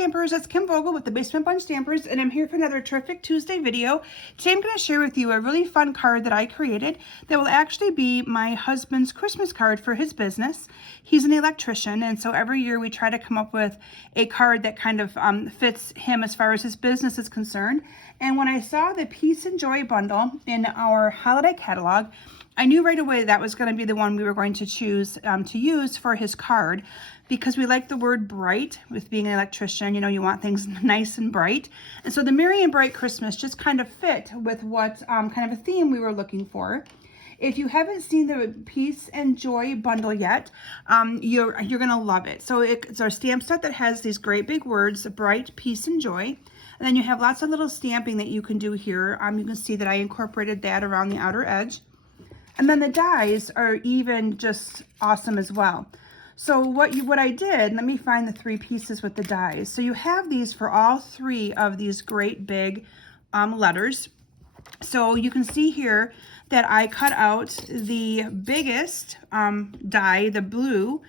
Stampers, it's Kim Vogel with the Basement Bunch Stampers, and I'm here for another terrific Tuesday video. Today I'm going to share with you a really fun card that I created that will actually be my husband's Christmas card for his business. He's an electrician, and so every year we try to come up with a card that kind of fits him as far as his business is concerned. And when I saw the Peace and Joy bundle in our holiday catalog, I knew right away that was going to be the one we were going to choose to use for his card, because we like the word bright. With being an electrician, you know, you want things nice and bright. And so the Merry and Bright Christmas just kind of fit with what kind of a theme we were looking for. If you haven't seen the Peace and Joy bundle yet, you're going to love it. So it's our stamp set that has these great big words, bright, peace, and joy. And then you have lots of little stamping that you can do here. You can see that I incorporated that around the outer edge. And then the dies are even just awesome as well. So what I did, let me find the three pieces with the dies. So you have these for all three of these great big letters. So you can see here that I cut out the biggest die, the blue,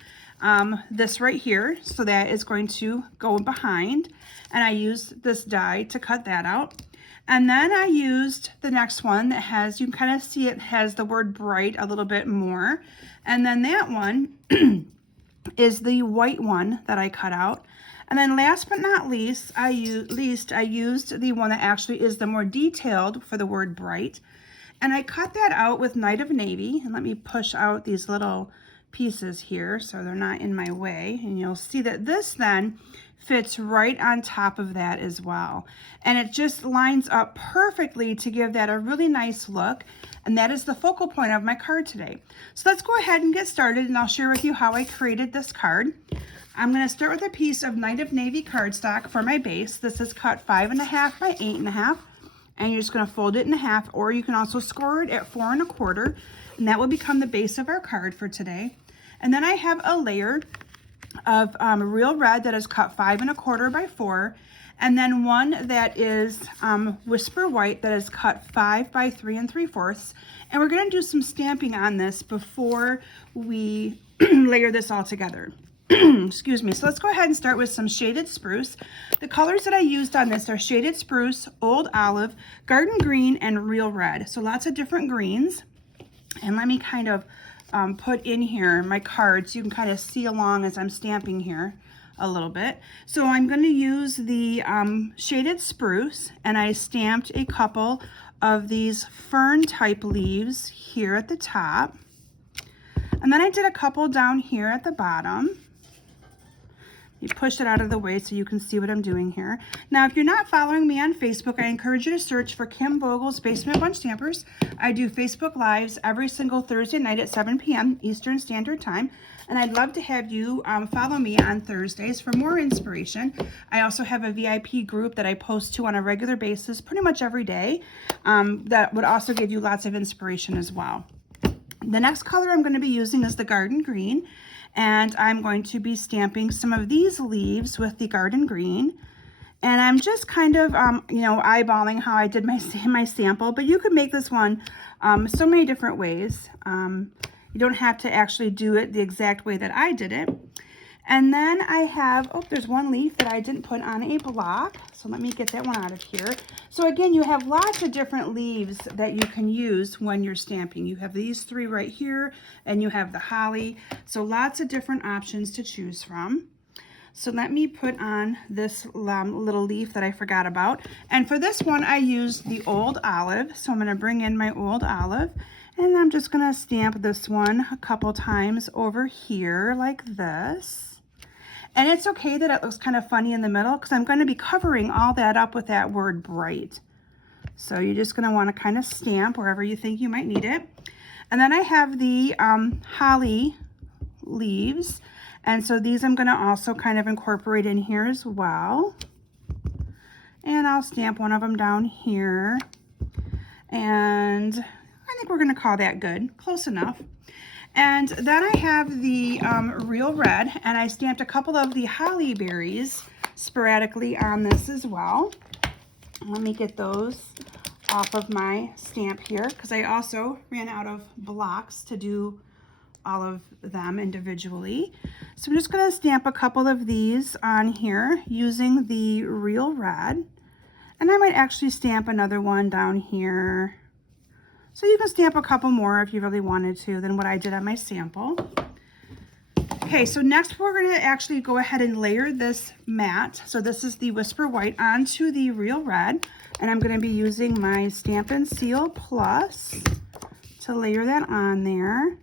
this right here. So that is going to go behind. And I used this die to cut that out. And then I used the next one that has, you can kind of see it has the word bright a little bit more. And then that one is the white one that I cut out. And then last but not least, I used the one that actually is the more detailed for the word bright. And I cut that out with Night of Navy. And let me push out these little pieces here so they're not in my way. And you'll see that this then fits right on top of that as well. And it just lines up perfectly to give that a really nice look. And that is the focal point of my card today. So let's go ahead and get started, and I'll share with you how I created this card. I'm going to start with a piece of Night of Navy cardstock for my base. This is cut 5.5 by 8.5, and you're just going to fold it in half, or you can also score it at 4 1/4, and that will become the base of our card for today. And then I have a layer of real red that is cut 5 1/4 by 4, and then one that is Whisper White that is cut 5 by 3 3/4. And we're going to do some stamping on this before we layer this all together. Excuse me. So let's go ahead and start with some Shaded Spruce. The colors that I used on this are Shaded Spruce, Old Olive, Garden Green, and Real Red. So lots of different greens. And let me kind of put in here my cards. You can kind of see along as I'm stamping here a little bit. So I'm going to use the Shaded Spruce, and I stamped a couple of these fern type leaves here at the top. And then I did a couple down here at the bottom. You push it out of the way so you can see what I'm doing here. Now, if you're not following me on Facebook, I encourage you to search for Kim Vogel's Basement Bunch Stampers. I do Facebook Lives every single Thursday night at 7 p.m. Eastern Standard Time. And I'd love to have you follow me on Thursdays for more inspiration. I also have a VIP group that I post to on a regular basis pretty much every day that would also give you lots of inspiration as well. The next color I'm going to be using is the Garden Green. And I'm going to be stamping some of these leaves with the Garden Green. And I'm just kind of, you know, eyeballing how I did my sample. But you could make this one so many different ways. You don't have to actually do it the exact way that I did it. And then I have, oh, there's one leaf that I didn't put on a block. So let me get that one out of here. So again, you have lots of different leaves that you can use when you're stamping. You have these three right here, and you have the holly. So lots of different options to choose from. So let me put on this little leaf that I forgot about. And for this one, I used the Old Olive. So I'm going to bring in my Old Olive. And I'm just going to stamp this one a couple times over here like this. And it's okay that it looks kind of funny in the middle, because I'm going to be covering all that up with that word bright. So you're just going to want to kind of stamp wherever you think you might need it. And then I have the holly leaves. And so these I'm going to also kind of incorporate in here as well. And I'll stamp one of them down here. And I think we're going to call that good. Close enough. And then I have the Real Red, and I stamped a couple of the holly berries sporadically on this as well. Let me get those off of my stamp here, because I also ran out of blocks to do all of them individually. So I'm just going to stamp a couple of these on here using the Real Red. And I might actually stamp another one down here. So you can stamp a couple more if you really wanted to than what I did on my sample. Okay, so next we're going to actually go ahead and layer this matte. So this is the Whisper White onto the Real Red. And I'm going to be using my Stampin' Seal Plus to layer that on there.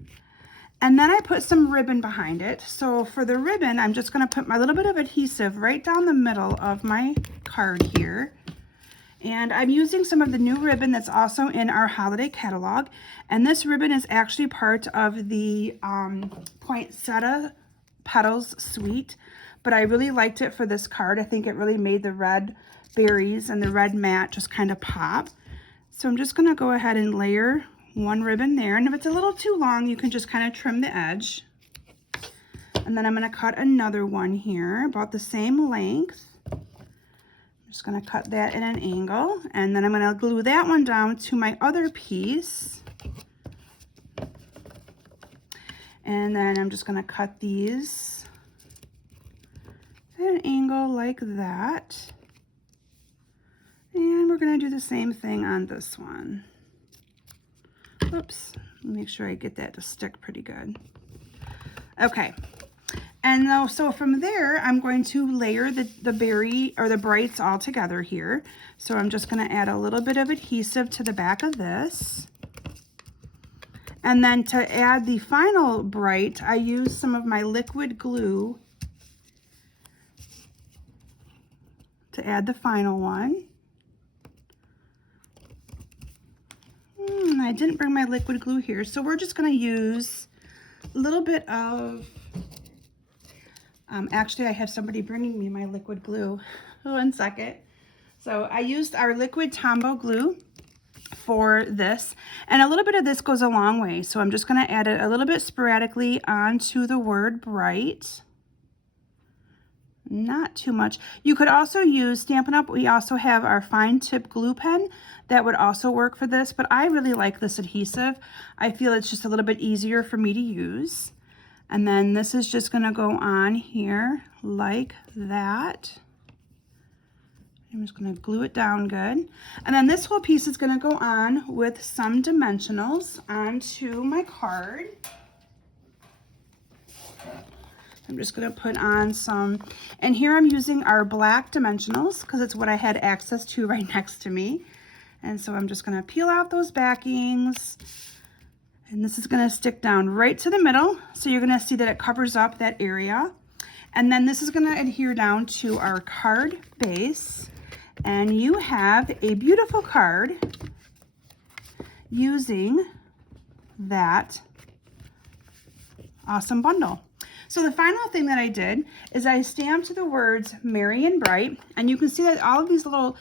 And then I put some ribbon behind it. So for the ribbon, I'm just going to put my little bit of adhesive right down the middle of my card here. And I'm using some of the new ribbon that's also in our holiday catalog. And this ribbon is actually part of the Poinsettia Petals Suite. But I really liked it for this card. I think it really made the red berries and the red matte just kind of pop. So I'm just going to go ahead and layer one ribbon there. And if it's a little too long, you can just kind of trim the edge. And then I'm going to cut another one here about the same length. Just going to cut that at an angle, and then I'm going to glue that one down to my other piece. And then I'm just going to cut these at an angle like that. And we're going to do the same thing on this one. Oops, make sure I get that to stick pretty good. Okay. And so from there, I'm going to layer the berry or the brights all together here. So I'm just going to add a little bit of adhesive to the back of this. And then to add the final bright, I use some of my liquid glue to add the final one. I didn't bring my liquid glue here, so we're just going to use a little bit of... actually, I have somebody bringing me my liquid glue. 1 second. So I used our liquid Tombow glue for this, and a little bit of this goes a long way. So I'm just going to add it a little bit sporadically onto the word bright. Not too much. You could also use Stampin' Up. We also have our fine tip glue pen that would also work for this, but I really like this adhesive. I feel it's just a little bit easier for me to use. And then this is just going to go on here like that. I'm just going to glue it down good. And then this whole piece is going to go on with some dimensionals onto my card. I'm just going to put on some, and here I'm using our black dimensionals because it's what I had access to right next to me. And so I'm just going to peel out those backings. And this is going to stick down right to the middle. So you're going to see that it covers up that area. And then this is going to adhere down to our card base. And you have a beautiful card using that awesome bundle. So the final thing that I did is I stamped the words Merry and Bright. And you can see that all of these little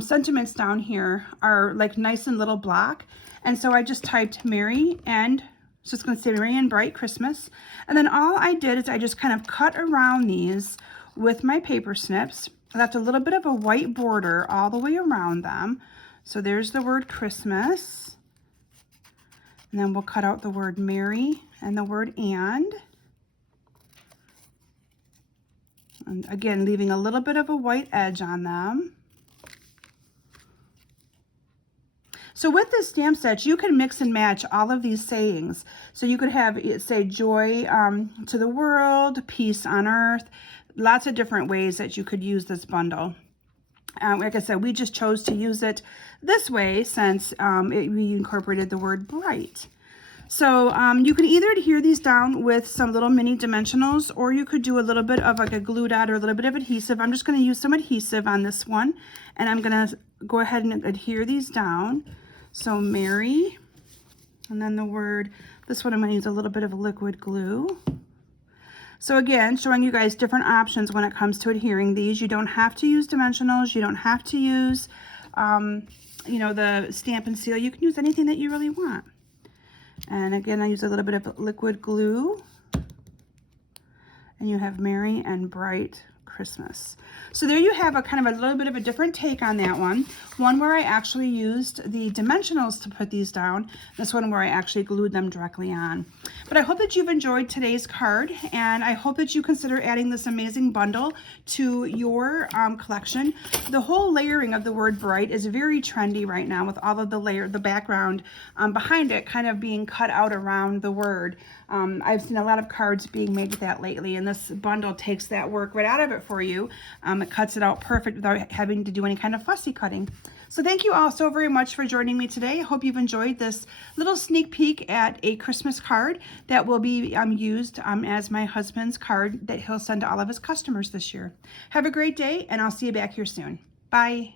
sentiments down here are like nice and little block. And so I just typed Merry and, so it's going to say Merry and Bright Christmas. And then all I did is I just kind of cut around these with my paper snips. I left a little bit of a white border all the way around them. So there's the word Christmas. And then we'll cut out the word Merry and the word and. And again, leaving a little bit of a white edge on them. So with this stamp set, you can mix and match all of these sayings. So you could have it say joy to the world, peace on earth, lots of different ways that you could use this bundle. Like I said, we just chose to use it this way since we incorporated the word bright. So you can either adhere these down with some little mini dimensionals, or you could do a little bit of like a glue dot or a little bit of adhesive. I'm just going to use some adhesive on this one, and I'm going to go ahead and adhere these down. So Merry, and then the word, this one I'm going to use a little bit of liquid glue. So again, showing you guys different options when it comes to adhering these. You don't have to use dimensionals. You don't have to use, you know, the Stampin' Seal. You can use anything that you really want. And again, I use a little bit of liquid glue. And you have Merry and Bright Christmas. So there you have a kind of a little bit of a different take on that one. One where I actually used the dimensionals to put these down. This one where I actually glued them directly on. But I hope that you've enjoyed today's card, and I hope that you consider adding this amazing bundle to your collection. The whole layering of the word bright is very trendy right now, with all of the background behind it kind of being cut out around the word. I've seen a lot of cards being made with that lately, and this bundle takes that work right out of it for you. It cuts it out perfect without having to do any kind of fussy cutting. So thank you all so very much for joining me today. I hope you've enjoyed this little sneak peek at a Christmas card that will be used as my husband's card that he'll send to all of his customers this year. Have a great day, and I'll see you back here soon. Bye.